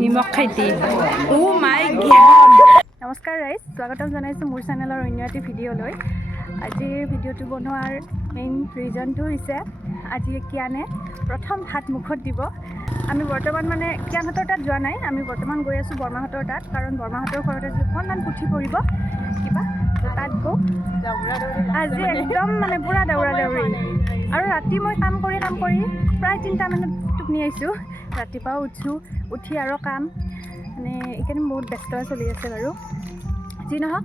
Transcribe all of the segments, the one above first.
নিমখ খাইটি ও মাই গড নমস্কাৰ ৰাইজ স্বাগতম জনাইছোঁ মোৰ চেনেলৰ অন্য এটি ভিডিঅ'লৈ আজিৰ ভিডিঅ'টো বনোৱাৰ মেইন ৰিজনটো হৈছে আজি কিয়ানে প্ৰথম ভাত মুখত দিব আমি বৰ্তমান মানে কিয়ানহঁতৰ তাত যোৱা নাই আমি বৰ্তমান গৈ আছোঁ বৰমাহঁতৰ তাত কাৰণ বৰমাহঁতৰ ঘৰতে যি অকণমান পুথি পৰিব কিবা তাত গৈ আজি একদম মানে পূৰা দৌৰা দৌৰি আৰু ৰাতি মই কাম কৰি প্ৰায় 3টা মানত টোপনি আহিছোঁ ৰাতিপুৱাও উঠি আৰু কাম মানে এইখিনি বহুত ব্যস্ত চলি আছে বাৰু যি নহওক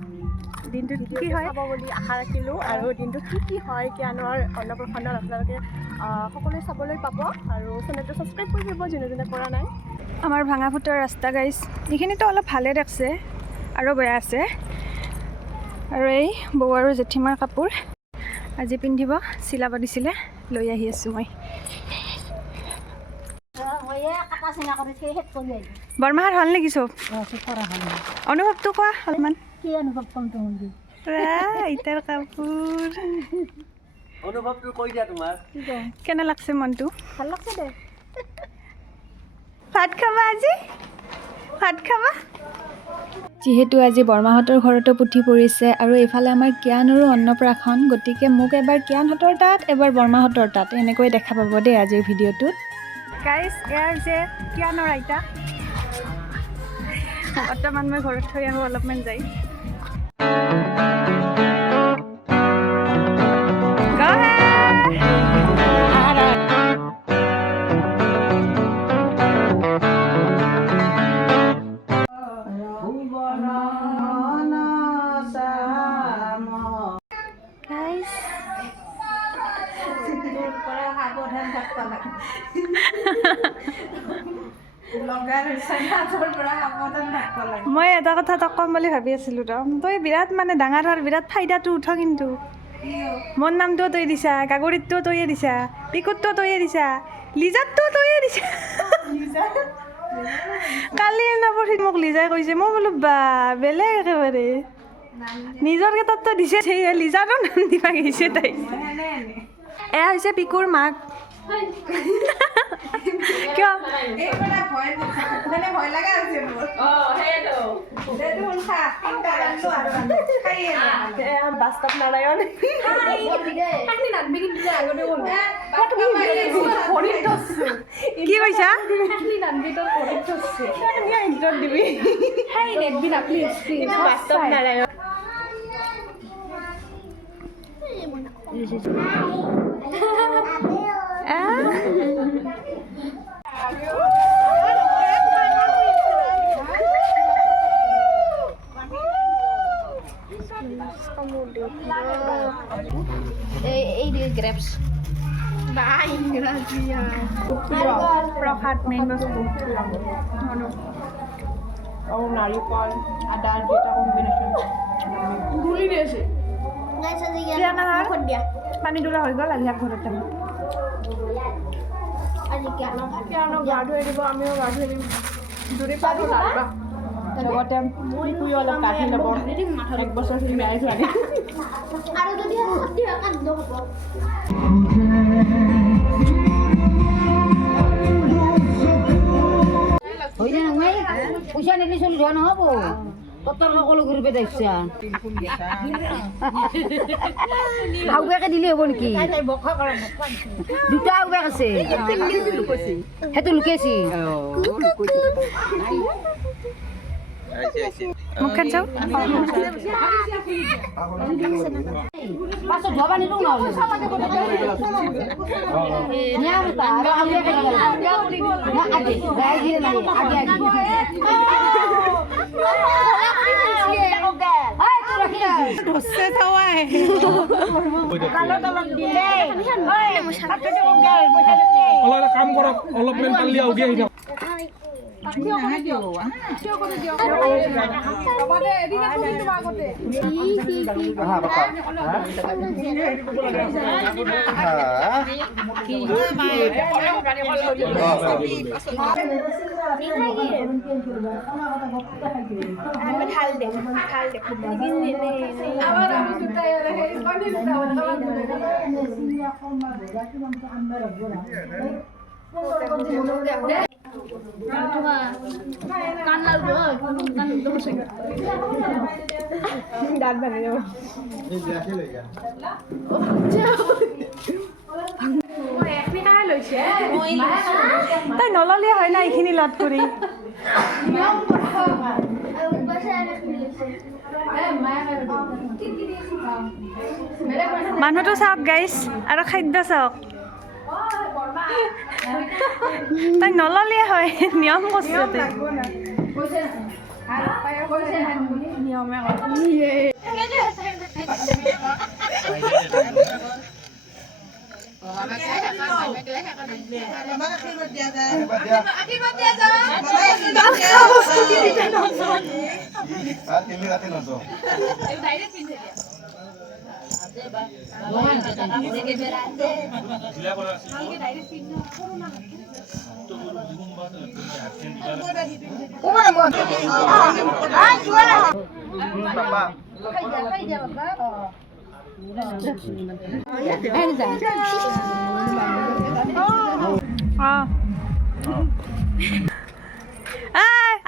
দিনটোত কি হয় চাব বুলি আশা ৰাখিলোঁ আৰু দিনটোত কি হয় কিয়ানৰ অন্নপ্ৰসন্নত আপোনালোকে সকলোৱে চাবলৈ পাব আৰু চেনেলটো ছাবস্ক্ৰাইব কৰি দিব যোনে কৰা নাই আমাৰ ভাঙা ফুটৰ ৰাস্তা গাইজ এইখিনিতো অলপ ভালে দেখছে আৰু বেয়া আছে আৰু এই বৌ আৰু জেঠীমাৰ কাপোৰ আজি পিন্ধিব চিলাব দিছিলে লৈ আহি আছোঁ মই বৰমাহত হ'ল নেকি চব অনুভৱটো কোৱা অলপমান কি অনুভৱ কম তুমি ইটাৰ কাপোৰ অনুভৱটো কৈ দিয়া তোমাৰ কেনে লাগছে মনটো ভাল লাগছে দে ভাত খাবা আজি ভাত খাবা যিহেতু আজি বৰমাহঁতৰ ঘৰতো পুথি পৰিছে আৰু এইফালে আমাৰ কিয়ানৰো অন্নপ্ৰাশন গতিকে মোক এবাৰ কিয়ানহঁতৰ তাত এবাৰ বৰমাহঁতৰ তাত এনেকৈ দেখা পাব দেই আজিৰ ভিডিঅ'টোত গাইজ এয়াৰ যে কিয়ানৰ আইতা বৰ্তমান মই ঘৰত থৈ আহোঁ অলপমান যাই মই এটা কথা তক ক'ম বুলি ভাবি আছিলোঁ তই বিৰাট মানে ডাঙৰ হোৱাৰ বিৰাট ফাইদাটো উঠ কিন্তু মোৰ নামটোও তই দিছা গাগৰিতটোও তৈয়ে দিছা পিকুতটোও তৈয়ে দিছা লিজাতটোও তৈয়ে দিছা কালি নপৰহি মোক লিজাই কৈছে মই বোলো বা বেলেগ একেবাৰে নিজৰ কেইটাততো দিছে সেয়ে লিজাৰো নাম দিবা গৈছে তাই এয়া হৈছে পিকুৰ মাক কিয় বাস্তৱ নাৰায়ণ কি কৈছা বাস্তৱ নাৰায়ণ গ্ৰেপছ প্ৰসাদ মেইন বস্তু আৰু নাৰিকল আদা দুটা কম্বিনেশ্যন গুলি দিছে পানী তোলা হৈ গ'ল আজি ঘৰত গা ধুই দিব আমিও গা ধুই দিম যদি পাৰোঁ লাৰিবা লগতে পুখুৰী অলপ কাটি ল'ব 1 বছৰ সি বেয়াই লাগে আৰু যদি হৈ যায় নহয় পইচা নিদি চলি যোৱা নহ'ব কটৰ সকলো ঘূৰি পেলাইছা আউবেকে দিলে হ'ব নেকি দুটা আউবেক আছে সেইটো লুকাইছি মুখখন চাওঁ পাছত ধোৱা নিদিওঁ নহ'লে কাম কৰক অলপ মেণ্টেলি আউগে আহি যাওক দাঁত ভাঙি যাব তাই নললীয়া হয় না এইখিনি লট কৰি মানুহটো চাওক গাইছ আৰু খাদ্য চাওক তাই নললীয়া হয় নিয়ম কৰিছে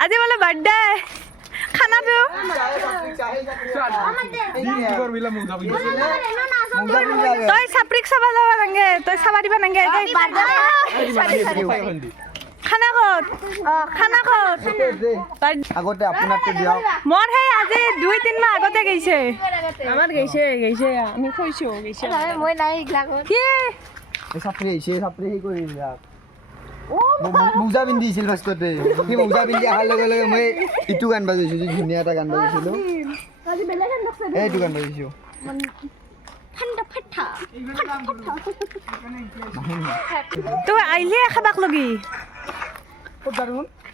আজি বোলে বাৰ্থডে খানাটো তই চাপৰিক চাবা যাব নাগে তই চাবা দিবা নাগে খানা ক'ত খানা ক'ত আগতে আপোনাৰটো দিয়ক মোৰ সেই আজি 2-3 মাহ আগতে গৈছে আমাৰ গৈছে আমি খুৱাইছো গৈছে মই নাই কি চাপৰি আহিছে চাপৰি সেই কৰি দিলাক মোজা পিন্ধিছিল ফাৰ্ষ্টতে সেই মোজা পিন্ধি অহাৰ লগে লগে মই ইটো গান বাজিছোঁ যি ধুনীয়া এটা গান বাজিছিলোঁ এইটো গান বাজিছোঁ তই আহিলে খাবাক লগি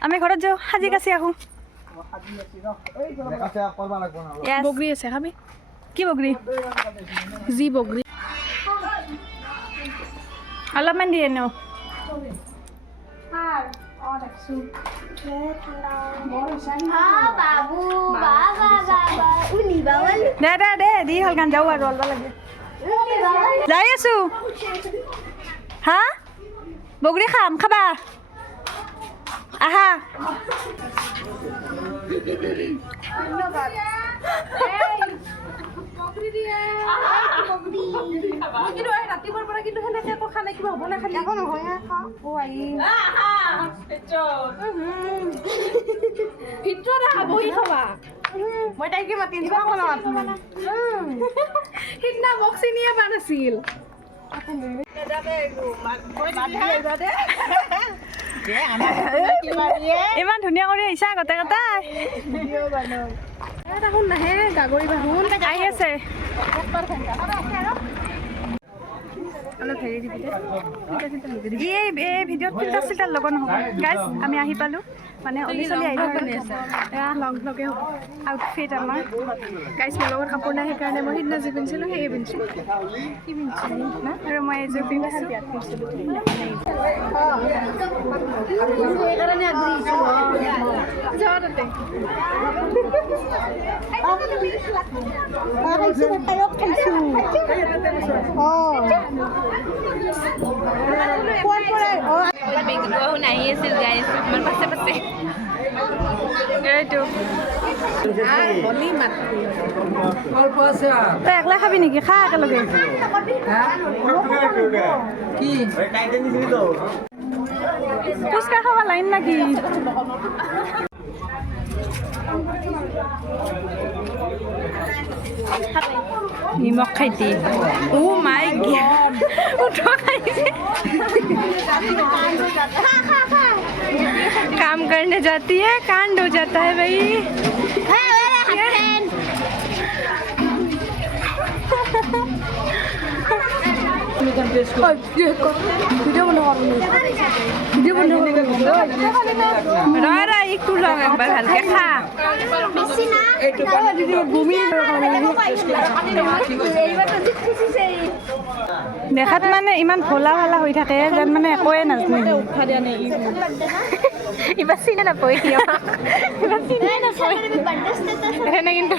আমি ঘৰত যাওঁ সাজি কাচি আহোঁ বগৰী আছে খাবি কি বগৰী যি বগৰী অলপমান দিয়ে ন দে দে দে দি হ'ল গান যাওঁ আৰু অলপ লাগে যাই আছো হা বগৰী খাম খাবা আহা ৰাতিপুৱাৰ পৰা কিন্তু সেনেকে আকৌ খালে কিবা হ'ব না খালি একো নহয় ভিতৰত আহা বহি খাবা মই তাইকে মাতি দিবা সিদিনা মোক চিনিয়ে পোৱা নাছিল ইমান ধুনীয়া কৰি আহিছা গোটেই গোটাই শুন নাহে গাগৰি বাহুন আহি আছে এই ভিডিঅ'ত ফিল্টাৰ চিল্টাৰ ল'ব নহ'ব গাইজ আমি আহি পালোঁ মানে অলি চলি আহিব এয়া লং লগে হ'ব আউটফিট আমাৰ গাইছ মোৰ লগত কাপোৰ নাই সেইকাৰণে মই সিদিনা যি পিন্ধিছিলোঁ সেয়ে পিন্ধিছিলোঁ কি পিন্ধিছিলোঁ না আৰু মই এযোৰ পিন্ধিছোঁ যাওঁ তাতে এইটো তই একলা খাবি নেকি খা একেলগে ফুচকা খাব লাইন নাকি নিমখ খাইতি ও মাই গড উঠো খাইছে काम करने जाती है कांड हो जाता है भाई ভিডিঅ' বন্ধ একটু লং একবার হালকা খা দেখাত মানে ইমান ভোলা ভালা হৈ থাকে যেন মানে একোৱে নাজানে উঠা দিয়া নাই ইবাৰ চিনে নাপায় সেনে কিন্তু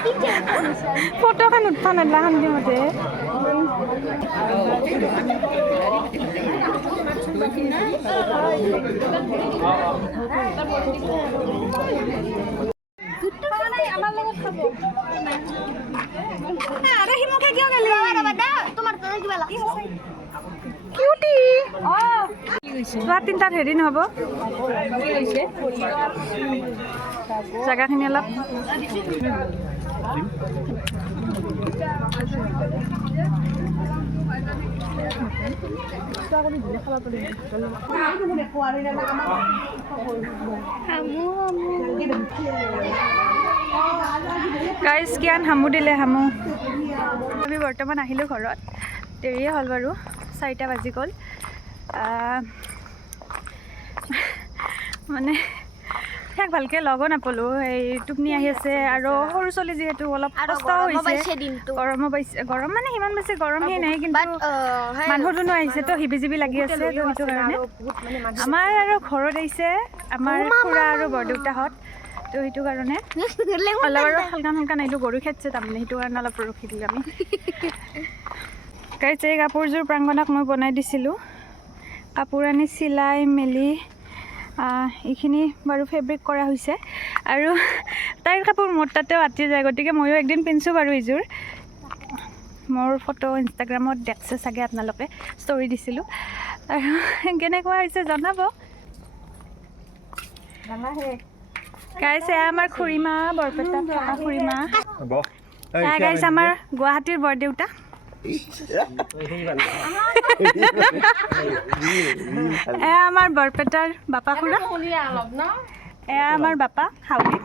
ফটোখন উঠা নাদলা শান্তি মতে তিনিটাত হেৰি নহ'ব জেগাখিনি অলপ গাইজ কিয়ান হামু দিলে হামু আমি বৰ্তমান আহিলোঁ ঘৰত দেৰিয়ে হ'ল বাৰু 4টা বাজি গ'ল মানে তাক ভালকৈ লগো নাপালোঁ এই টোপনি আহি আছে আৰু সৰু ছোৱালী যিহেতু অলপ কষ্ট হৈছে গৰম মানে সিমান বেছি গৰমেই নাই কিন্তু মানুহ দুনো আহিছে তো হিবি জিবি লাগি আছে তো সেইটো কাৰণে আমাৰ আৰু ঘৰত আহিছে আমাৰ খুৰা আৰু বৰদেউতাহঁত তো সেইটো কাৰণে অলপ আৰু হালকান আহিলোঁ গৰু খেদছে তাৰমানে সেইটো কাৰণে অলপ ৰখি দিলোঁ আমি গাইজ এই কাপোৰযোৰ প্ৰাংগনক মই বনাই দিছিলোঁ কাপোৰ আনি চিলাই মেলি এইখিনি বাৰু ফেব্ৰিক কৰা হৈছে আৰু তাইৰ কাপোৰ মোৰ তাতেও আঁতি যায় গতিকে ময়ো একদিন পিন্ধিছোঁ বাৰু এইযোৰ মোৰ ফটো ইনষ্টাগ্ৰামত দেখছে চাগে আপোনালোকে ষ্টৰি দিছিলোঁ আৰু কেনেকুৱা হৈছে জনাব গাইজ এয়া আমাৰ খুৰীমা বৰপেটাত থকা খুৰীমা এয়া গাইজ আমাৰ গুৱাহাটীৰ বৰদেউতা এয়া আমাৰ বৰপেটাৰ বাপা খুৰা এয়া আমাৰ বাপা হাউলি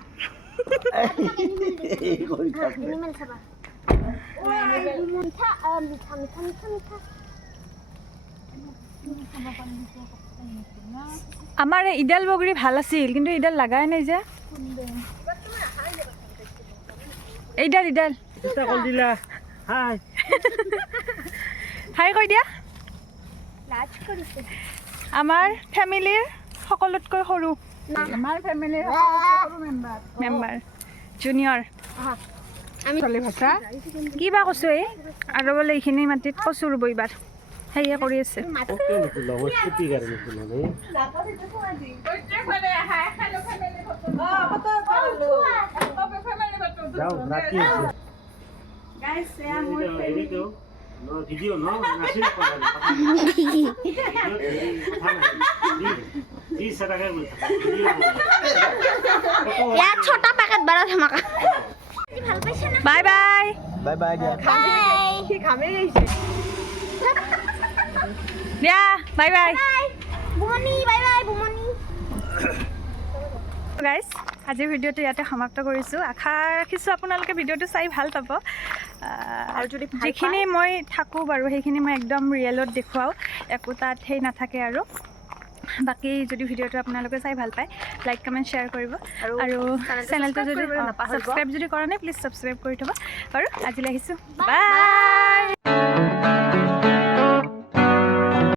আমাৰ ইডাল বগৰী ভাল আছিল কিন্তু ইডাল লাগাই নাই যে ইডাল হাই কৈ দিয়া আমাৰ ফেমিলিৰ সকলোতকৈ সৰু আমাৰ ফেমিলিৰ মেম্বাৰ জুনিয়ৰ কিবা কৈছোঁ এই আৰু বোলে এইখিনি মাটিত কচু ৰুব এইবাৰ সেয়ে কৰি আছে छोटा पैकेट बड़ा धमाका বাই বাই বাই বাই দিয়া দিয়া বাই বাই बुमनी बाय बाय बुमनी গাইজ আজিৰ ভিডিঅ'টো ইয়াতে সমাপ্ত কৰিছোঁ আশা ৰাখিছোঁ আপোনালোকে ভিডিঅ'টো চাই ভাল পাব আৰু যদি যিখিনি মই থাকোঁ বাৰু সেইখিনি মই একদম ৰিয়েলত দেখুৱাওঁ একো তাত সেই নাথাকে আৰু বাকী যদি ভিডিঅ'টো আপোনালোকে চাই ভাল পায় লাইক কমেণ্ট শ্বেয়াৰ কৰিব আৰু চেনেলটো যদি ছাবস্ক্ৰাইব যদি কৰা নাই প্লিজ ছাবস্ক্ৰাইব কৰি থ'ব বাৰু আজিলৈ আহিছোঁ বাই